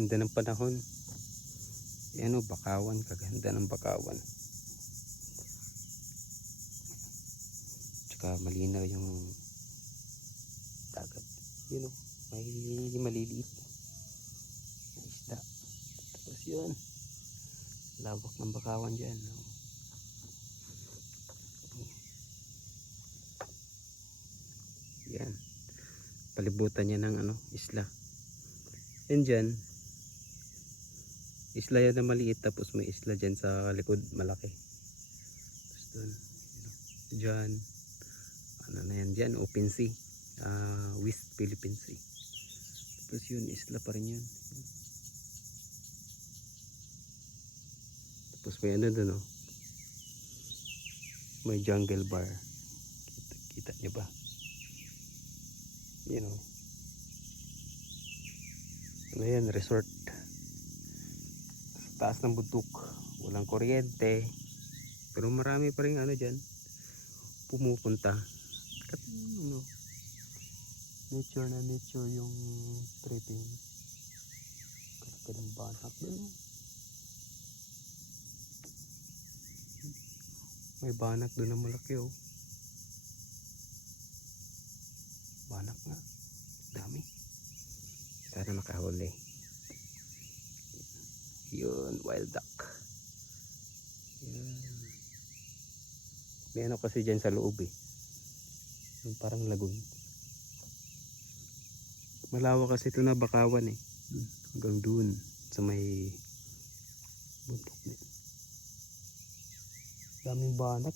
Ganda ng panahon. Yan o, Bakawan. Kaganda ng Bakawan. Tsaka malinaw yung dagat. Yun o, may maliliit na isda. Tapos yun, lawak ng Bakawan dyan. Yan, palibutan niya ng isla. Yan dyan, isla yan na maliit, tapos may isla dyan sa likod malaki. Tapos dun, dyan, na yan dyan, open sea, West Philippine Sea. Tapos yun, isla pa rin yun. Tapos may dun may jungle bar. Kita nyo ba? You know, yan, resort sa taas ng bundok, walang kuryente, pero marami pa rin dyan pumupunta. Kasi nature na nature yung tripping. Kalaki ng banak dun. May banak dun na malaki banak nga, dami. Sana makahuli. Yun, wild duck. Yan. May kasi dyan sa loob yung parang lagoon. Malawak kasi ito na Bakawan hanggang dun sa may bundok niya. Daming banak.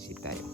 Sisi tayo.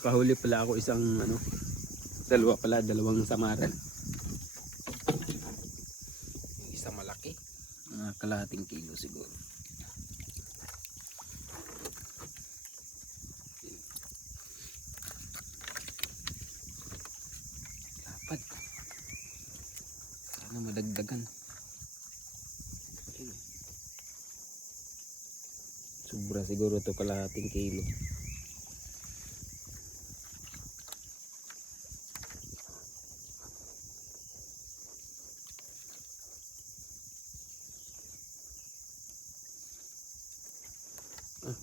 Nakahuli pala ako isang ano, dalawang samaran. Yung isa malaki, mga kalahating kilo siguro. Lapad. Sana madagdagan. Sobra siguro to, kalahating kilo.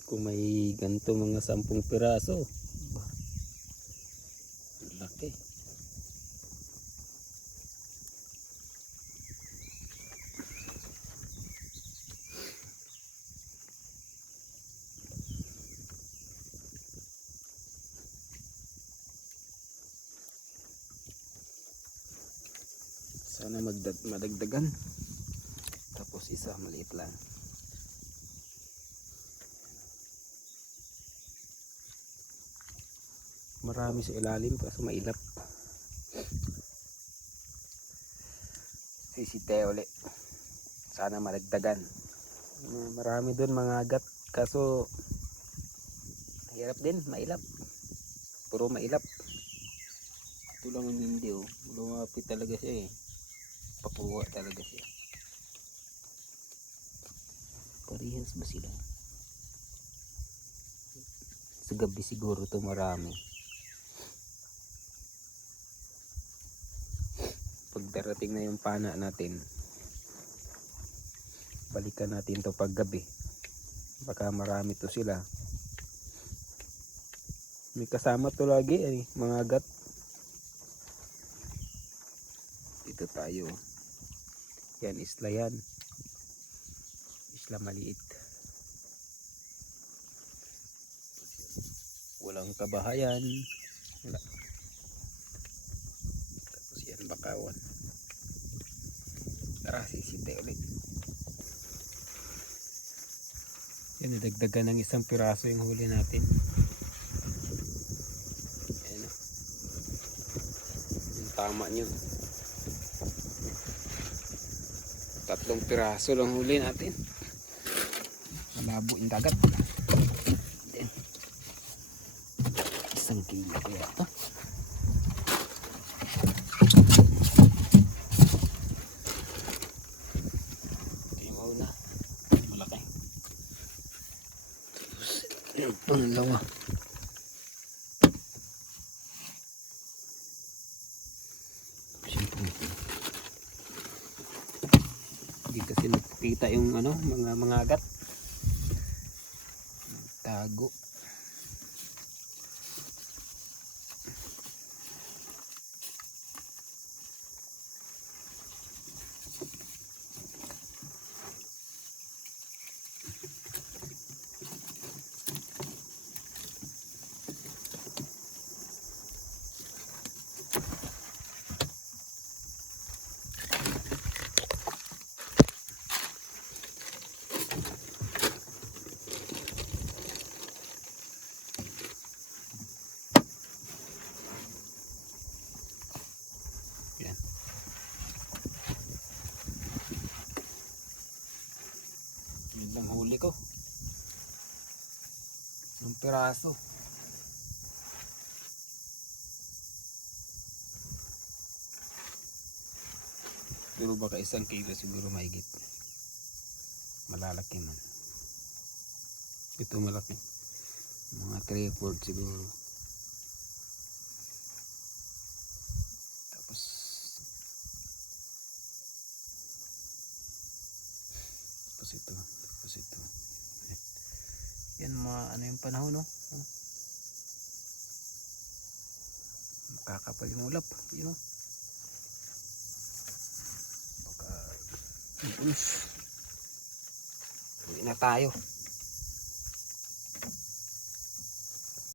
Kung may ganito mga 10 piraso, laki. Sana madagdagan. Tapos isa maliit lang. Marami sa ilalim kasi mailap. Sisite ulit. Sana madagdagan. Marami doon mga agat. Kaso hirap din, mailap. Puro mailap. Ito lang yung hindi, oh. Lumapit talaga siya eh. Papuwa talaga siya. Parehas ba sila? Sa gabi siguro to marami. Pag darating na yung pana natin, balikan natin to pag gabi. Baka marami to sila. May kasama to lagi eh, mga agat. Dito tayo. Yan, isla yan. Isla maliit. Walang kabahayan. Wala. Tapos yan, bakawan. Tara, sisite ulit. Yan, nadagdagan ng 1 piraso yung huli natin. Ayan o. Yung tama nyo. 3 piraso lang huli natin. Malabo yung dagat. Then, 1 kilo kaya ito. Pangalawa. Hindi kasi nakikita yung ano, mga agat. Tago. Lang huli ko 1 piraso. Pero baka 1 kilo siguro mahigit. Malalaki man. Ito malaki. Mga 3/4 siguro. Tapos ito. Yan ano yung panahon, no? Makakapal yung ulap, yun, no? Baka uwi na tayo.